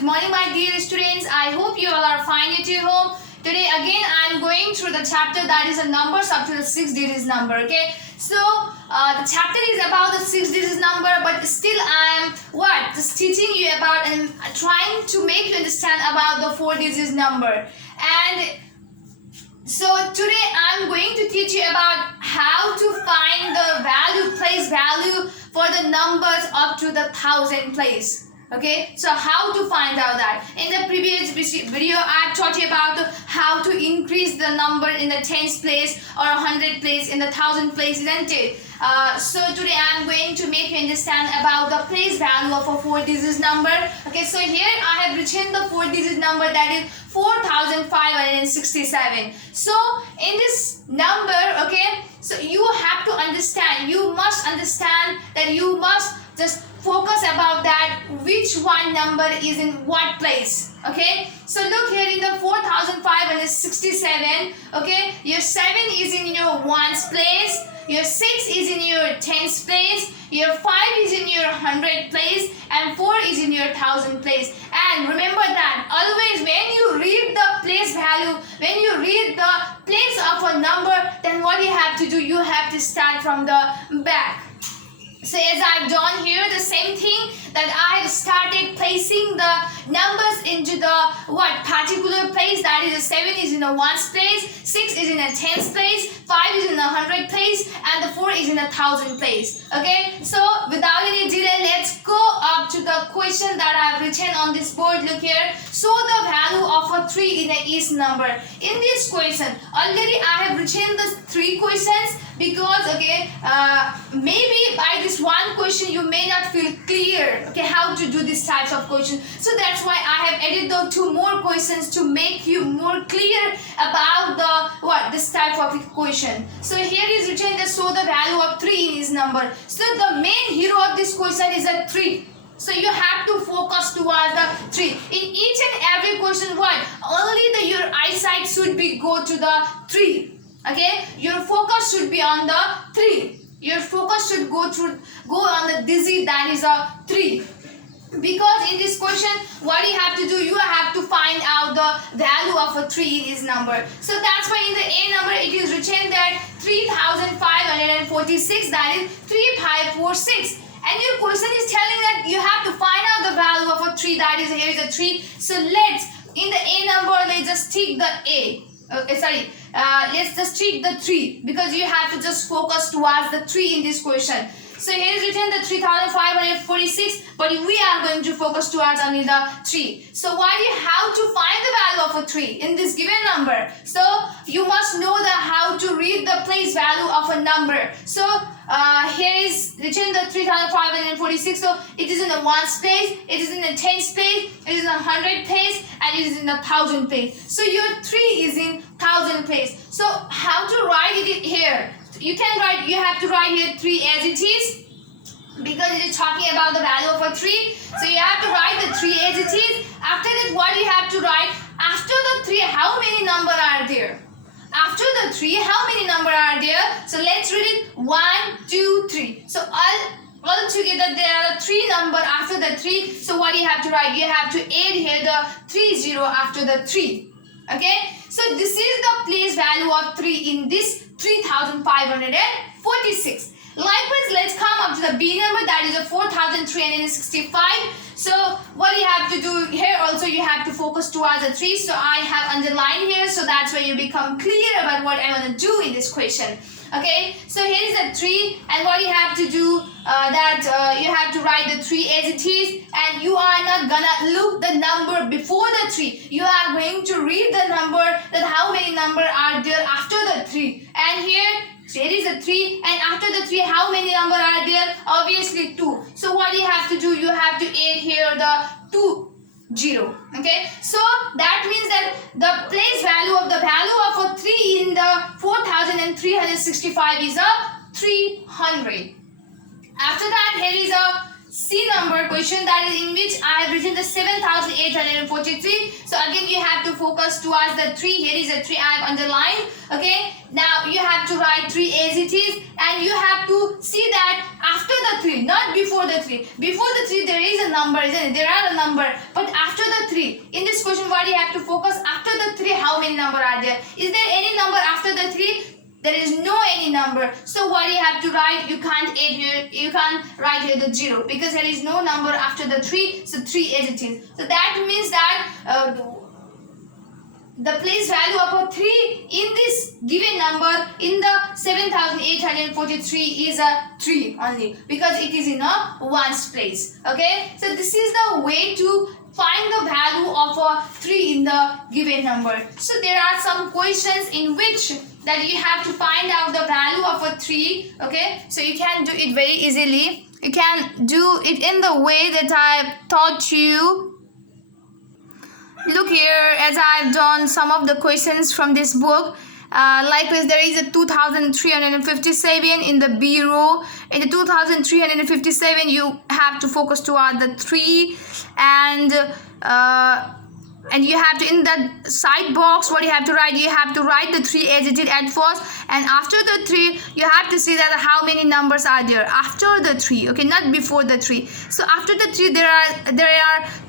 Good morning, my dear students. I hope you all are fine at your home. Today again I am going through the chapter that is the numbers up to the 6 digits number. Okay, so the chapter is about the 6 digits number, but still I am just teaching you about and trying to make you understand about the 4 digits number. And so today I am going to teach you about how to find the place value for the numbers up to the 1000 place. Okay, so how to find out that. In the previous video I have taught you about how to increase the number in the tens place or 100 place in the 1000 place, isn't it? So today I am going to make you understand about the place value of a 4 digits number. Okay, so here I have written the 4 digits number, that is 4567. So in this number, okay, so you have to understand, you must understand that you must just focus about that which one number is in what place. Okay, so look here in the 4567. Okay, your 7 is in your ones place, your 6 is in your tens place, your 5 is in your 100 place, and 4 is in your 1000 place. And remember that always when you read the place value, when you read the place of a number, then what you have to do, you have to start from the back. So as I've done here, the same thing, that I have started placing the numbers into the particular place, that is the 7 is in the ones place, 6 is in the tens place, 5 is in the 100 place, and the 4 is in the 1000 place. Okay, so without any delay, let's go up to the question that I have written on this board. Look here, show the value of a 3 in each number. In this question, already I have written the 3 questions because maybe by this one question you may not feel clear how to do these types of questions. So that's why I have added the 2 more questions to make you more clear about the this type of question. So here is written that show the value of 3 in this number. So the main hero of this question is a 3. So you have to focus towards the 3. In each and every question, only your eyesight should be go to the 3. Okay, your focus should be on the 3. Your focus should go on the digit that is a 3. Because in this question, what you have to do, you have to find out the value of a 3 in this number. So that's why in the A number it is written that 3546, that is 3546. And your question is telling that you have to find out the value of a 3, that is here is a 3. So let's, in the A number, let's just take the A. Let's just take the 3 because you have to just focus towards the 3 in this question. So here is written the 3546, but we are going to focus towards only the 3. So how to find the value of a 3 in this given number? So you must know how to read the place value of a number. So here is written the 3546. So it is in the ones place, it is in the tens place, it is in the 100 place, and it is in the 1000 place. So your 3 is in 1000 place. So how to write it here? You have to write here 3 as it is, because it is talking about the value of a 3. So you have to write the 3 as it is. After that, what you have to write? After the 3, how many number are there? After the 3, how many number are there? So let's read it. 1, 2, 3. So all together there are 3 number after the 3. So what you have to write? You have to add here the 30 after the 3. Okay, so this is the place value of 3 in this 3546. Likewise, let's come up to the B number, that is a 4365. So what you have to do here also, you have to focus towards the 3. So I have underlined here, so that's where you become clear about what I want to do in this question. Okay, so here is a 3, and what you have to do, you have to write the 3 as it is, and you are not gonna look the number before the 3. You are going to read the number, that how many number are there after the 3. And here is a 3, and after the 3, how many number are there? Obviously 2. So what you have to do, you have to add here the 2. 0. Okay, so that means that the place value of the value of a 3 in the 4365 is a 300. After that, here is a C number question, that is in which I have written the 7,843. So again you have to focus towards the 3. Here is a 3 I have underlined. Okay, now you have to write 3 as it is, and you have to see that after the 3, not before the 3. Before the 3 there is a number, isn't it? There are a number, but after the 3, in this question what you have to focus, after the 3 how many number are there? Is there any number after the 3? There is no any number. So what you have to write, you can't add here, you can't write here the 0 because there is no number after the 3. So 3 as it is. So that means that the place value of a 3 in this given number in the 7,843 is a 3 only, because it is in a ones place. Okay, so this is the way to find the value of a 3 in the given number. So there are some questions in which that you have to find out the value of a 3. Okay, so you can do it very easily. You can do it in the way that I taught you. Look here, as I've done some of the questions from this book. Likewise, there is a 2,357 in the B row. In the 2,357, you have to focus toward the 3, and you have to, in that side box, what you have to write, you have to write the 3 as it is at first, and after the 3 you have to see that how many numbers are there after the 3. Okay, not before the 3. So after the 3 there are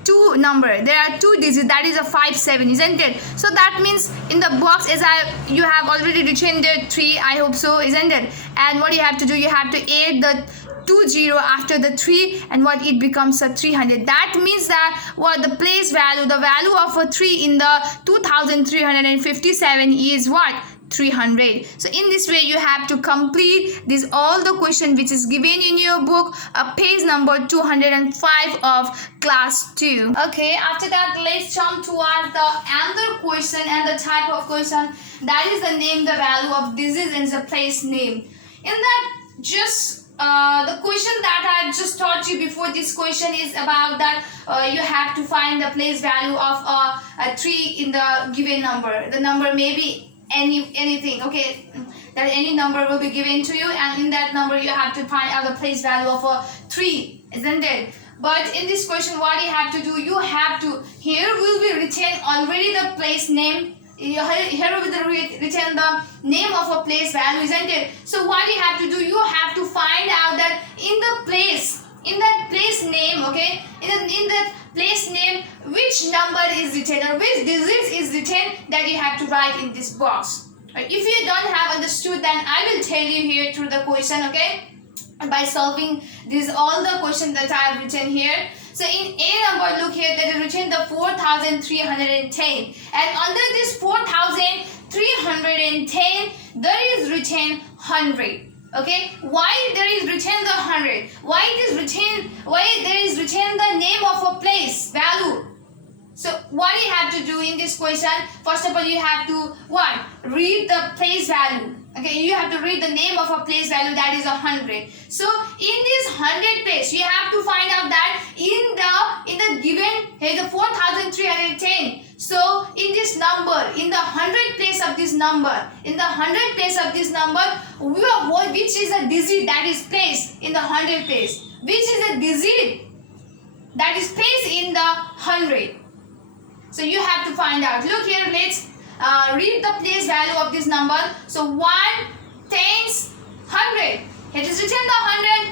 2 number, there are 2 digits, that is a 5 7, isn't it? So that means in the box, as you have already written the 3, I hope so, isn't it? And what you have to do, you have to add the 20 after the 3, and what it becomes a 300. That means that what the place value, the value of a 3 in the 2,357 is what? 300. So in this way you have to complete this all the question which is given in your book, page number 205 of class 2. Okay, after that let's jump towards the another question and the type of question, that is the name, the value of disease and the place name. In that, just the question that I've just taught you before this question is about that you have to find the place value of a 3 in the given number. The number may be anything, okay, that any number will be given to you, and in that number you have to find out the place value of a 3, isn't it? But in this question what you have to do, you have to, here will be written already the place name. Here will be written the name of a place value, isn't it? So what you have to do, you have to find out that in the place, in that place name, okay, in that place name, which number is written or which digit is written, that you have to write in this box. Right? If you don't have understood, then I will tell you here through the question, okay, by solving these all the questions that I have written here. So in A number, look here, that is written the 4,310, and under this 4,310 there is written 100. Okay, why there is written the 100? Why there is written the name of a place value? So what you have to do in this question, first of all you have to what? Read the place value. Okay, you have to read the name of a place value, that is 100. So in this 100 place, you have to find out that in the given here the 4,310. So in this number, in the 100 place of this number, in the 100 place of this number, which is a digit that is placed in the 100 place? Which is a digit that is placed in the 100? So you have to find out. Look here, let's read the place value of this number. So 1 tens 100. It is written the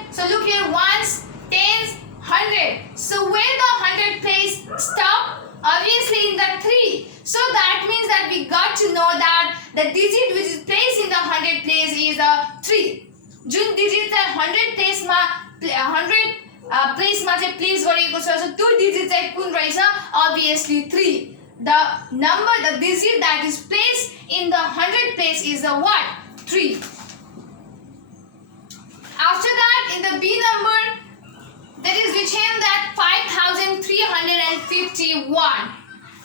100. So look here, 1s, 10s, 100. So where the 100 place stop? Obviously in the 3. So that means that we got to know that the digit which is placed in the 100 place is a 3. June digit the 100 place ma 100 place ma चाहिँ place गरेको छ. So 2 digits चाहिँ कुन रहेछ? Obviously 3. The number, the digit that is placed in the 100 place is a what? 3. After that, in the B number, there is written that 5,351.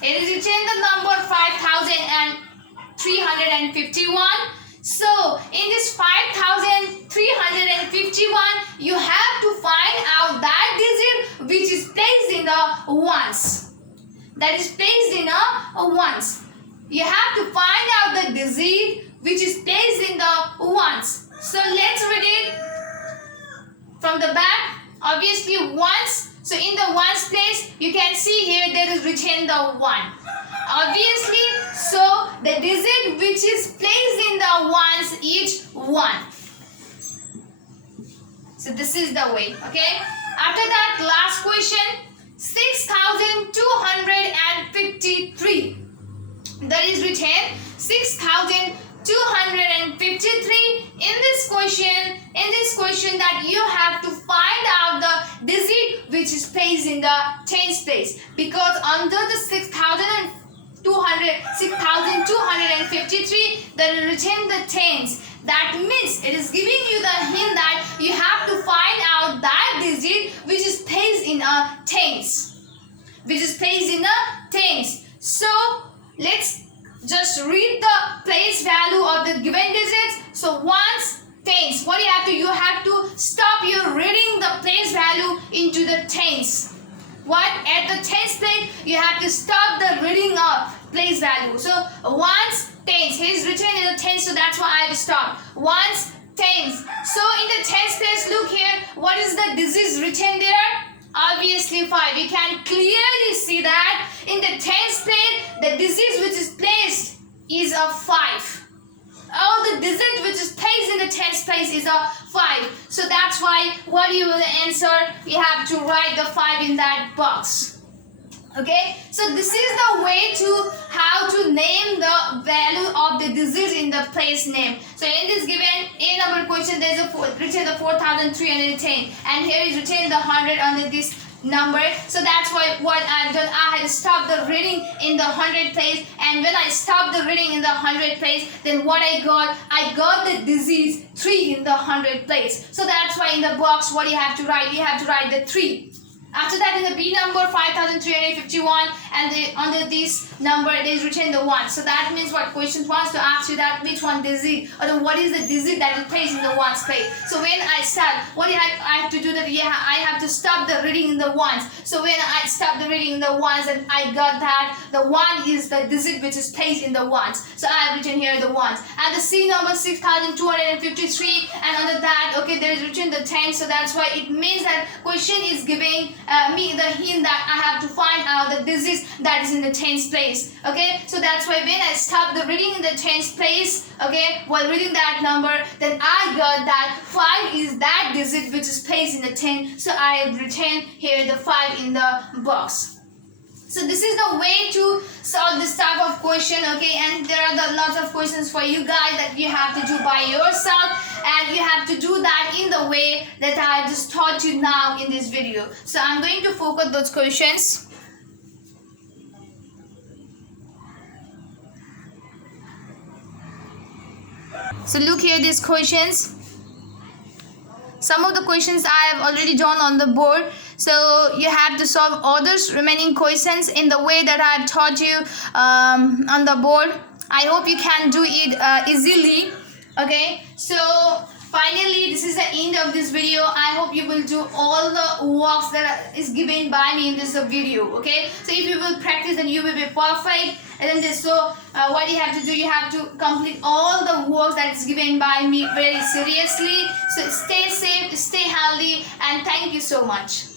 It is written the number 5,351. So in this 5,351, you have to find out that digit which is placed in the ones. That is placed in a ones. You have to find out the digit which is placed in the ones. So let's read it from the back. Obviously ones. So in the ones place, you can see here there is written the 1. Obviously, so the digit which is placed in the ones is 1. So this is the way, okay. After that, last question, 6,253. That is written 6,253. In this question that you have to find out the digit which is placed in the tens place, because under the 6,253 there is written the tens. That means it is giving you the hint that you have to find out that digit which is placed in a tens. So let's just read the place value of the given digits. So ones, tens. What you have to stop your reading the place value into the tens. What? At the tens place, you have to stop the reading of place value. So ones, tens. Here is written in the tens, so that's why I have stopped. Ones, tens. So in the tens place, look here. What is the digits written there? Obviously 5. You can clearly see that in the tens place, the digit which is placed is a 5. All the digit which is placed in the tens place is a 5. So that's why what you will answer, you have to write the 5 in that box. Okay, so this is the way to how to name the value of the digits in the place name. So in this given A number question, there is written the 4,310, and here is written the 100 under this number. So that's why what I've done, I had stopped the reading in the 100 place, and when I stopped the reading in the 100 place, then what I got the digits 3 in the 100 place. So that's why in the box what you have to write the 3. After that, in the B number 5,351, and under this number it is written the 1. So that means what question wants to ask you that which one digit, or what is the digit that is placed in the ones place. So when I start, what I have to do that, I have to stop the reading in the ones. So when I stop the reading in the ones, and I got that the 1 is the digit which is placed in the ones. So I have written here the ones. And the C number 6,253, and under that, okay, there is written the 10. So that's why it means that question is giving me the hint that I have to find out the digits that is in the tens place. Okay, so that's why when I stop the reading in the tens place, okay, while reading that number, then I got that 5 is that digit which is placed in the 10. So I have written here the 5 in the box. So this is the way to solve this type of question, okay, and there are lots of questions for you guys that you have to do by yourself, and you have to do that in the way that I just taught you now in this video. So I'm going to focus those questions. So look here, these questions. Some of the questions I have already drawn on the board. So you have to solve all those remaining questions in the way that I have taught you on the board. I hope you can do it easily. Okay, so finally this is the end of this video. I hope you will do all the works that is given by me in this video. Okay, so if you will practice, then you will be perfect. And then what you have to do, you have to complete all the works that is given by me very seriously. So stay safe, stay healthy, and thank you so much.